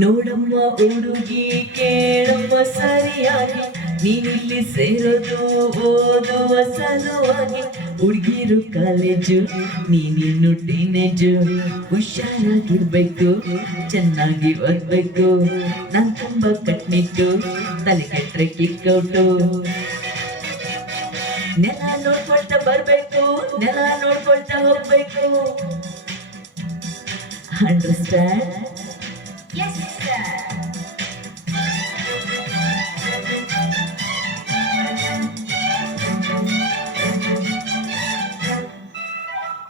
ನೋಡಮ್ಮ ಹುಡುಗಿ ಕೇಳಮ್ಮ ಸರಿಯಾಗಿ, ನೀನಿಲ್ಲಿ ಸೇರೋದು ಓದುವ ಸಲುವಾಗಿ. ಹುಡುಗಿರು ಕಾಲೇಜು, ನೀನಿನ್ನು ಟೀನೇಜು, ಹುಷಾರಾಗಿರ್ಬೇಕು, ಚೆನ್ನಾಗಿ ಓದ್ಬೇಕು. ನಾನ್ ತುಂಬಾ ಕಟ್ನಿಟ್ಟು, ತಲೆ ಕೆಟ್ರೆ ಕಿಕ್ಕೌಟು. ನೆಲ ನೋಡ್ಕೊಳ್ತಾ ಬರ್ಬೇಕು, ನೆಲ ನೋಡ್ಕೊಳ್ತಾ ಹೋಗ್ಬೇಕು. Understand? Yes, sir.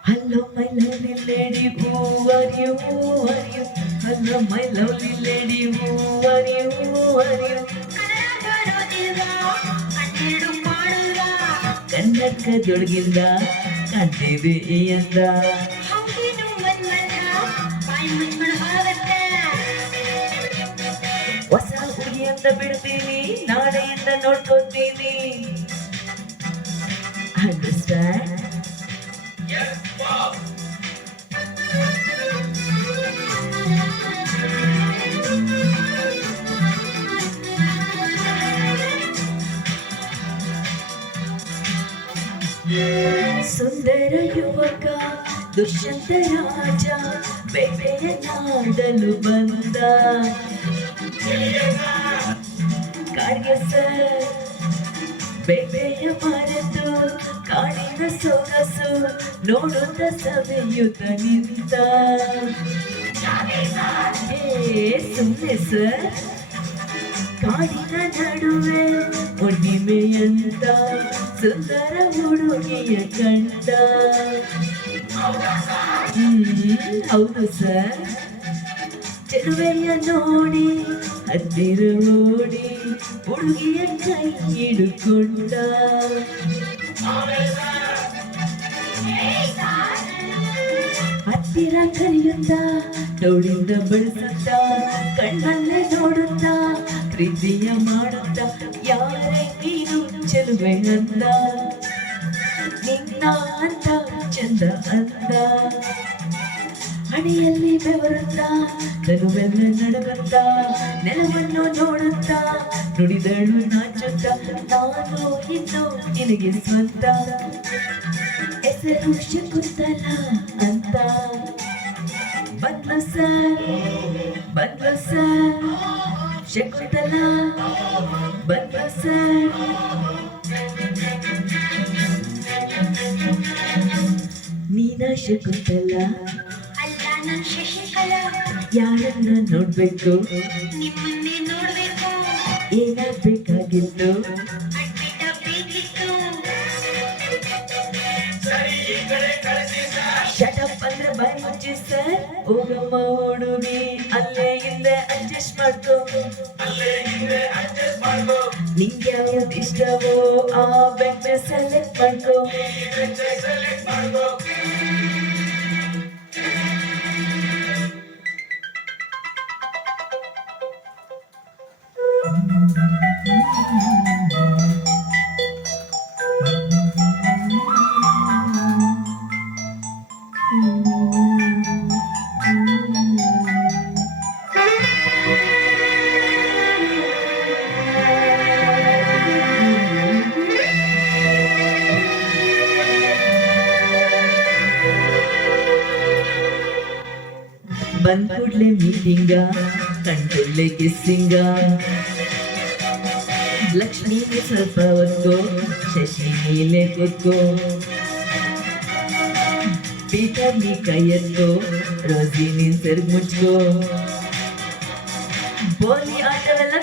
Hello, my lovely lady, who are you? Who are you? Hello, my lovely lady, who are you? Who are you? ಕನ್ನಡಕದೊಳಗಿಂದ ಕಾಣ್ತಿದೆ ಈ ಅಂದ. ಹೊಸ ಹುಡುಗಿಯಿಂದ ಬಿಡ್ತೀನಿ, ನಾಳೆಯಿಂದ ನೋಡ್ಕೊತೀನಿ. ಅಂಡರ್ಸ್ಟ್ಯಾಂಡ್? ಸುಂದರ ಯುವಕ ದುಷ್ಯಂತ ರಾಜ ಬೇಟೆಯ ನಾಡಲು ಬಂದ. ಕಾಡಿಗೆ ಸರ್ ಬೇಟೆಯ ಮರೆತು ಕಾಡಿನ ಸೊಗಸು ನೋಡುತ್ತ ಸವೆಯುತ್ತ ನಿಂತ. ಸುಮ್ಮನೆ ಸರ್, ಕಾಡಿನ ನಡುವೆ ಹುಣ್ಣಿಮೆಯಂತ ಸುಂದರ ಹುಡುಗಿಯ ಕಂಡ. ಹೌದು ಸರ್, ಚೆಲುವೆಯ ನೋಡಿ ಹತ್ತಿರ ಓಡಿ ಹುಡುಗಿಯ ಕೈ ಹಿಡುಕೊಂಡ. ಹತ್ತಿರ ಕರೆಯುತ್ತ ನೋಡಿಂದ ಬಳಸುತ್ತ ಕಣ್ಣಲ್ಲೇ ನೋಡುತ್ತ ಪ್ರೀತಿಯ ಮಾಡುತ್ತ. ಯಾರೇ ನೀನು ಚೆಲುವೆ ಅಂದ, ನಿನ್ನ ಅಂತ ಚಂದ ಅಂದ. ಹಣೆಯಲ್ಲಿ ಬೆವರುತ್ತ ನಗುವೆಲ್ಲ ನಡುಗುತ್ತ ನೆಲವನ್ನು ನೋಡುತ್ತ ನುಡಿದಳು ನಾಚುತ್ತ. ನಾನು ಇನ್ನು ನಿನಗೆ ಸ್ವಂತ, ಹೆಸರು ಶಕುಂತಲ ಅಂತ. ಬದ್ಲು ಸರ್, ಬದ್ಲು ಸರ್, ಶಕುಂತಲ ಬದ್ಲು ಸರ್. ನೀನ ಶಕುಂತಲ, ಯಾರನ್ನ ನೋಡ್ಬೇಕು, ನಿಮ್ಮನ್ನೇ ನೋಡ್ಬೇಕು. ಏನಾಗ್ಬೇಕಾಗಿತ್ತು, ಶಟಪ್ ಅಂದ್ರೆ ಬಾಯಿ ಮುಚ್ಚಿ ಸರ್. ಹೋಗಮ್ಮ ಹುಡುಗಿ ಅಲ್ಲೇ ಇಲ್ಲೇ ಅಡ್ಜಸ್ಟ್ ಮಾಡ್ಕೋ, ನಿಂಗೆ ಯಾವ್ದು ಇಷ್ಟವೋ ಆ ಬೆಂಚ್ ಸೆಲೆಕ್ಟ್ ಮಾಡ್ಕೋ. ಬಂದ್ ಕೂಡ್ಲೆ ಮೀಟಿಂಗ, ಕಂಡ್ಕೊಳ್ಳೆ ಕಿಸ್ಸಿಂಗ. ಲಕ್ಷ್ಮಿಗೆ ಸ್ವಲ್ಪ ಹೊತ್ತು, ಶಶಿ ಮೇಲೆ ಕೂತ್ಕೋ. ಪೀಟರ್ ನೀ ಕೈ ಎತ್ತೋ, ರೋಸಿ ನೀನ್ ಸೆರ್ಗ್ ಮುಚ್ಕೋ. ಬೋಲಿ ಆಟವೆಲ್ಲ